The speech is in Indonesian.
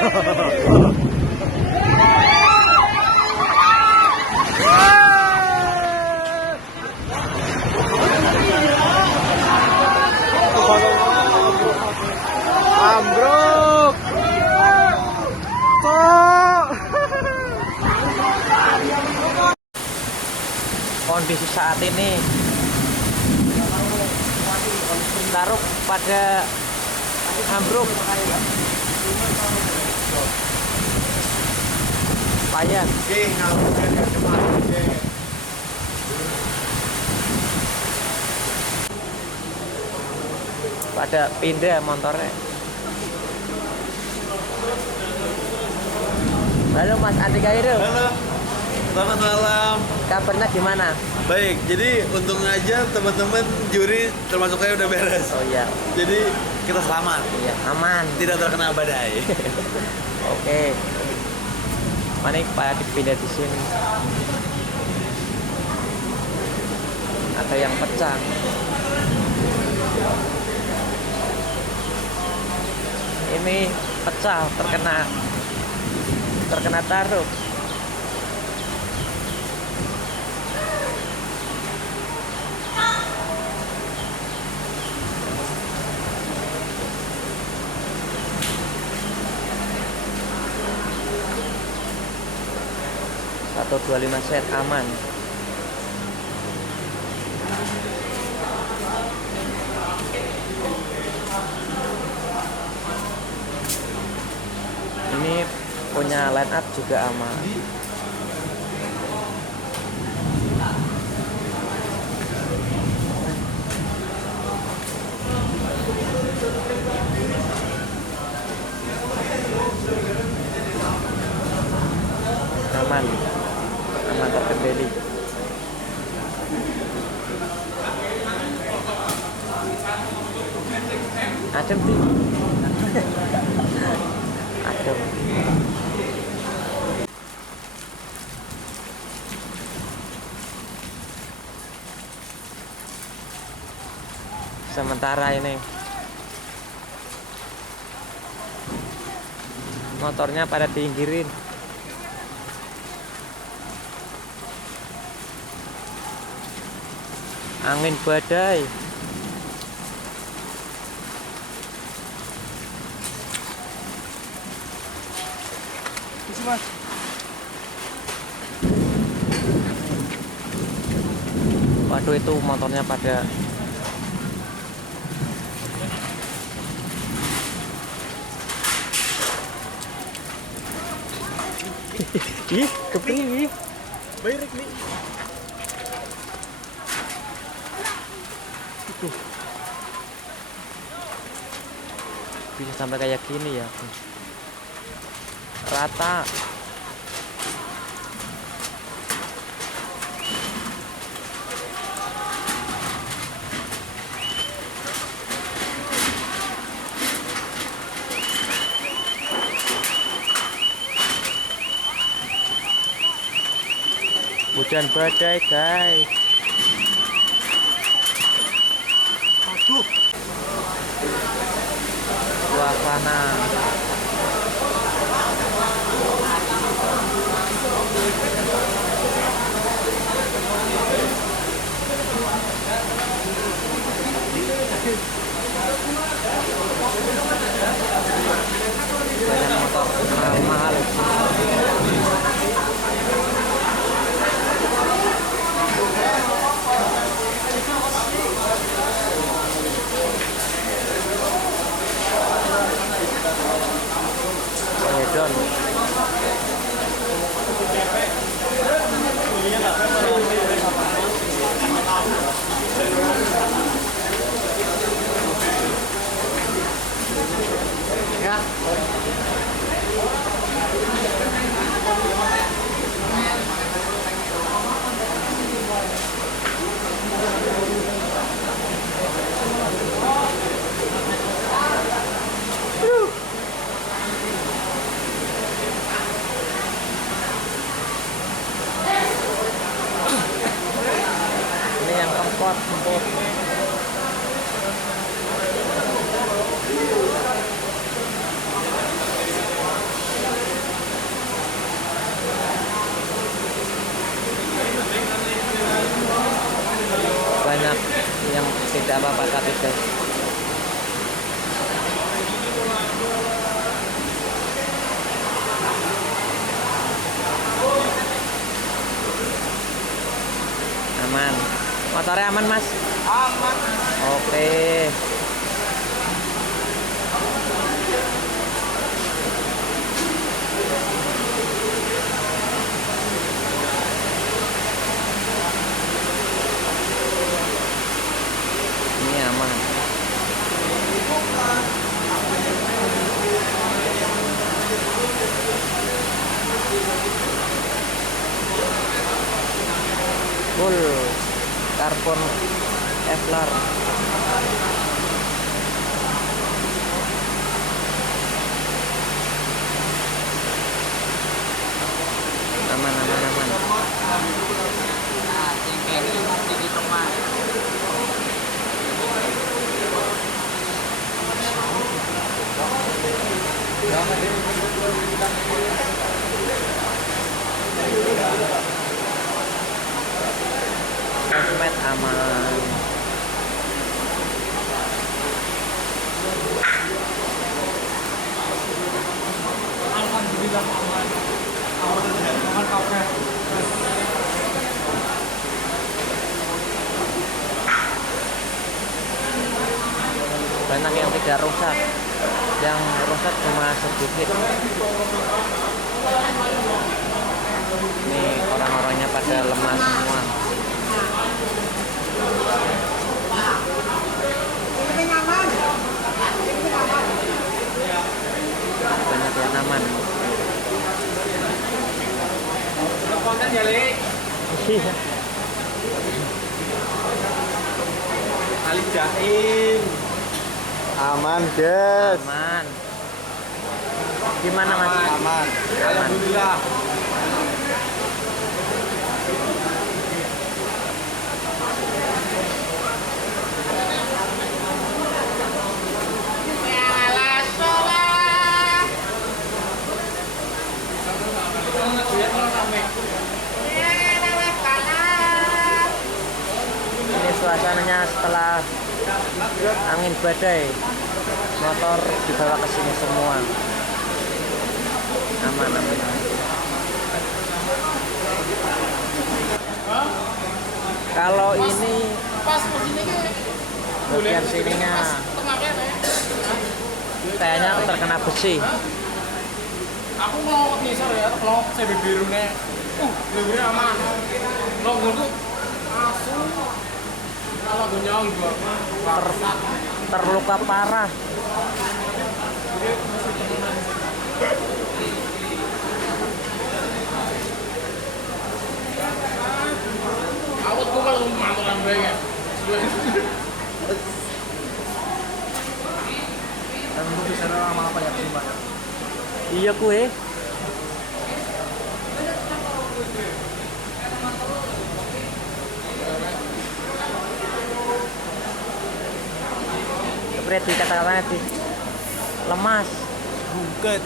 Ambruk. Kok. Kondisi saat ini taruh pada ambruk. Payah. Pada pindah motornya. Halo Mas Andika Iru. Halo, selamat malam. Kabarnya gimana? Baik, jadi untung aja teman-teman juri termasuk saya udah beres. Oh iya. Jadi kita selamat, Iya, aman. tidak terkena badai. Oke. Mana pada dipindah di sini. Ada yang pecah. Ini pecah, terkena taruh. Atau 25 set aman. Ini punya line up juga aman. Aman. Aman terkendali. Adem sih. Adem. Sementara ini motornya pada diinggirin. Angin badai. Waduh, itu motornya pada ih, kepriwi. Baik nih. Bisa sampai kayak gini ya. Rata. Hujan badai, guys. Aduh. Suasana banyak motor mahal-mahal. Hedon. Ya. Ini yang keempat, Motornya aman, Mas? Aman. Oke. Ini aman. Full karbon Kevlar. Aman, aman, aman. Sosmed aman. Alhamdulillah aman. Aman kabeh. Banyak yang tidak rusak, yang rusak cuma sedikit. Nih orang-orangnya pada lemah semua. Banyak yang aman. Konten ya, Le. Iya. Ali Jain. Aman, guys. Aman. Gimana, Mas? Aman. Alhamdulillah. Ini suasananya setelah angin badai. Motor dibawa ke sini semua. Aman, aman. Kalau ini bagian sininya kayaknya terkena besi. Aku mau ngisor ya, kalau saya bibirnya, bibirnya aman. Kalau gue tuh asu, kalau gue nyong gue Terluka parah. awet gue kalau mantulan banget. Kamu bisa sama apa ya Mbak? Iya kue. Seperti kata-katanya lemas. Bungket.